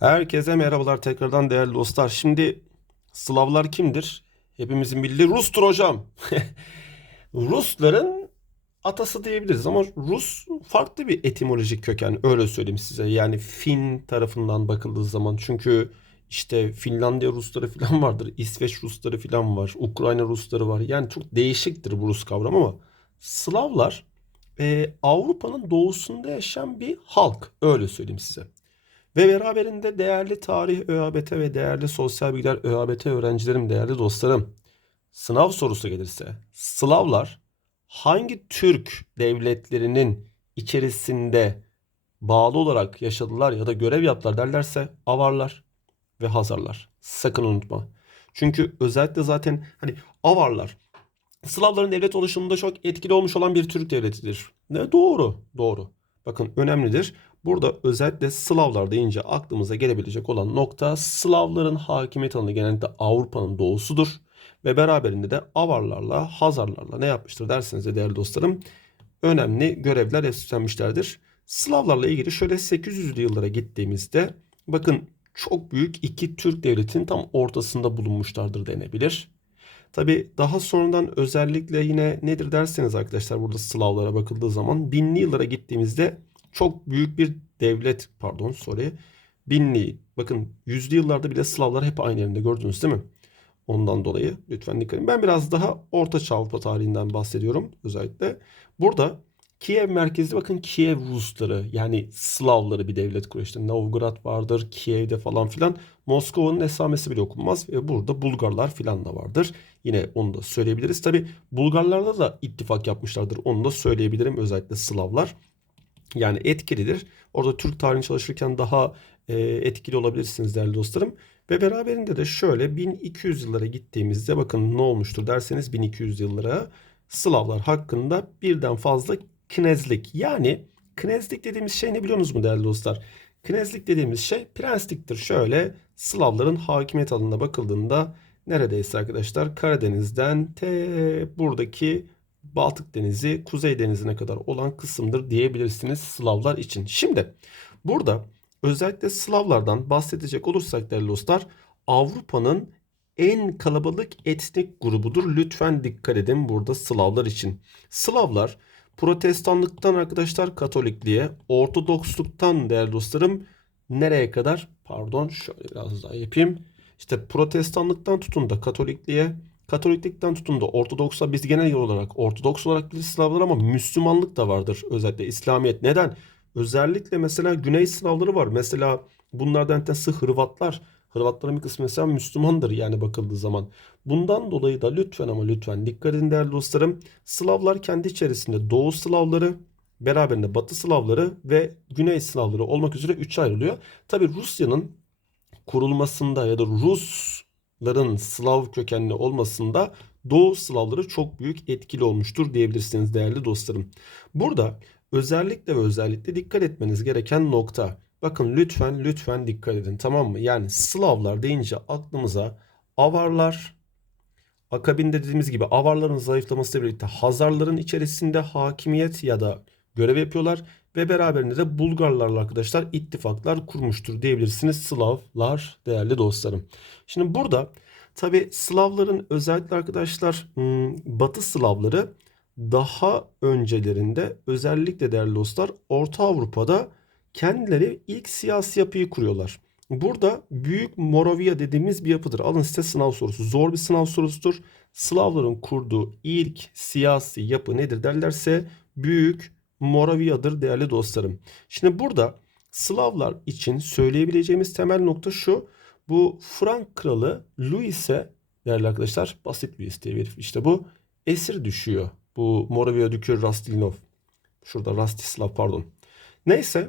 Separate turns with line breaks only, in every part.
Herkese merhabalar tekrardan değerli dostlar. Şimdi Slavlar kimdir? Hepimizin bildiği Rus'tur hocam. Rusların atası diyebiliriz ama Rus farklı bir etimolojik köken öyle söyleyeyim size. Yani Fin tarafından bakıldığı zaman çünkü işte Finlandiya Rusları falan vardır, İsveç Rusları falan var, Ukrayna Rusları var. Yani çok değişiktir bu Rus kavramı ama Slavlar e, Avrupa'nın doğusunda yaşayan bir halk öyle söyleyeyim size. Ve beraberinde değerli tarih ÖABT ve değerli sosyal bilgiler ÖABT öğrencilerim, değerli dostlarım. Sınav sorusu gelirse Slavlar hangi Türk devletlerinin içerisinde bağlı olarak yaşadılar ya da görev yaptılar derlerse Avarlar ve Hazarlar. Sakın unutma. Çünkü özellikle zaten hani Avarlar Slavların devlet oluşumunda çok etkili olmuş olan bir Türk devletidir. Ne doğru, doğru. Bakın önemlidir. Burada özellikle Slavlar deyince aklımıza gelebilecek olan nokta Slavların hakimiyet alanı genellikle Avrupa'nın doğusudur. Ve beraberinde de Avarlarla, Hazarlarla ne yapmıştır derseniz de değerli dostlarım önemli görevler üstlenmişlerdir. Slavlarla ilgili şöyle 800'lü yıllara gittiğimizde bakın çok büyük iki Türk devletinin tam ortasında bulunmuşlardır denebilir. Tabi daha sonradan özellikle yine nedir derseniz arkadaşlar burada Slavlara bakıldığı zaman binli yıllara gittiğimizde çok büyük bir devlet pardon sorry binli bakın yüzlü yıllarda bile Slavlar hep aynı yerinde gördünüz değil mi? Ondan dolayı lütfen dikkat edin. Ben biraz daha Orta Çağ Avrupa tarihinden bahsediyorum özellikle. Burada Kiev merkezli bakın Kiev Rusları yani Slavları bir devlet kuruyor. İşte Novgorod vardır, Kiev'de falan filan. Moskova'nın esamesi bile okunmaz. Ve burada Bulgarlar filan da vardır. Yine onu da söyleyebiliriz. Tabi Bulgarlarla da ittifak yapmışlardır. Onu da söyleyebilirim özellikle Slavlar. Yani etkilidir. Orada Türk tarihini çalışırken daha e, etkili olabilirsiniz değerli dostlarım. Ve beraberinde de şöyle 1200 yıllara gittiğimizde bakın ne olmuştur derseniz 1200 yıllara Slavlar hakkında birden fazla knezlik yani knezlik dediğimiz şey ne biliyorsunuz mu değerli dostlar? Knezlik dediğimiz şey prensliktir. Şöyle Slavların hakimiyet alanına bakıldığında neredeyse arkadaşlar Karadeniz'den te buradaki Baltık Denizi, Kuzey Denizi'ne kadar olan kısımdır diyebilirsiniz Slavlar için. Şimdi burada özellikle Slavlardan bahsedecek olursak değerli dostlar Avrupa'nın en kalabalık etnik grubudur. Lütfen dikkat edin burada Slavlar için. Slavlar Protestanlıktan arkadaşlar Katolikliğe, Ortodoksluktan değerli dostlarım nereye kadar? Pardon şöyle biraz daha yapayım. İşte Protestanlıktan tutun da Katolikliğe, Katoliklikten tutun da Ortodoks'a biz genel olarak Ortodoks olarak biliriz Slavlar ama Müslümanlık da vardır özellikle İslamiyet. Neden? Özellikle mesela Güney Slavları var. Mesela bunlardan bir tanesi Hırvatlar. Hırvatların bir kısmı mesela Müslümandır yani bakıldığı zaman. Bundan dolayı da lütfen ama lütfen dikkat edin değerli dostlarım. Slavlar kendi içerisinde Doğu Slavları, beraberinde Batı Slavları ve Güney Slavları olmak üzere üçe ayrılıyor. Tabi Rusya'nın kurulmasında ya da Rusların Slav kökenli olmasında Doğu Slavları çok büyük etkili olmuştur diyebilirsiniz değerli dostlarım. Burada özellikle ve özellikle dikkat etmeniz gereken nokta Bakın lütfen lütfen dikkat edin tamam mı? Yani Slavlar deyince aklımıza Avarlar, akabinde dediğimiz gibi Avarların zayıflamasıyla birlikte Hazarların içerisinde hakimiyet ya da görev yapıyorlar ve beraberinde de Bulgarlarla arkadaşlar ittifaklar kurmuştur diyebilirsiniz Slavlar değerli dostlarım. Şimdi burada tabi Slavların özellikle arkadaşlar Batı Slavları daha öncelerinde özellikle değerli dostlar Orta Avrupa'da kendileri ilk siyasi yapıyı kuruyorlar. Burada Büyük Moravia dediğimiz bir yapıdır. Alın size sınav sorusu. Zor bir sınav sorusudur. Slavların kurduğu ilk siyasi yapı nedir derlerse Büyük Moravia'dır değerli dostlarım. Şimdi burada Slavlar için söyleyebileceğimiz temel nokta şu. Bu Frank kralı Louis'e değerli arkadaşlar basit Louis diye bir işte bu esir düşüyor. Bu Moravia Dükü Rastilnov. Şurada Rastislav pardon. Neyse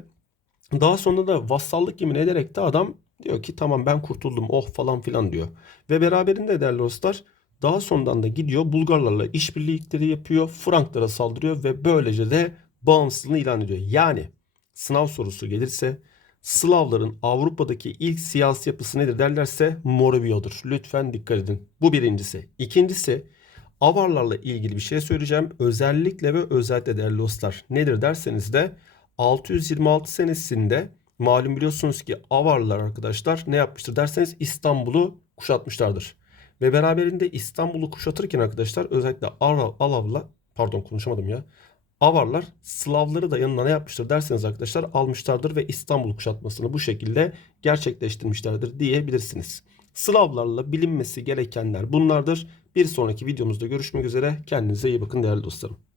daha sonra da vassallık yemin ederek de adam diyor ki tamam ben kurtuldum oh falan filan diyor. Ve beraberinde değerli dostlar daha sonradan da gidiyor Bulgarlarla işbirlikleri yapıyor. Franklara saldırıyor ve böylece de bağımsızlığını ilan ediyor. Yani sınav sorusu gelirse Slavların Avrupa'daki ilk siyasi yapısı nedir derlerse Moravia'dır. Lütfen dikkat edin. Bu birincisi. İkincisi Avarlarla ilgili bir şey söyleyeceğim. Özellikle ve özellikle değerli dostlar nedir derseniz de 626 senesinde malum biliyorsunuz ki Avarlar arkadaşlar ne yapmıştır derseniz İstanbul'u kuşatmışlardır. Ve beraberinde İstanbul'u kuşatırken arkadaşlar özellikle Alavla pardon konuşamadım ya. Avarlar Slavları da yanına ne yapmıştır derseniz arkadaşlar almışlardır ve İstanbul kuşatmasını bu şekilde gerçekleştirmişlerdir diyebilirsiniz. Slavlarla bilinmesi gerekenler bunlardır. Bir sonraki videomuzda görüşmek üzere. Kendinize iyi bakın değerli dostlarım.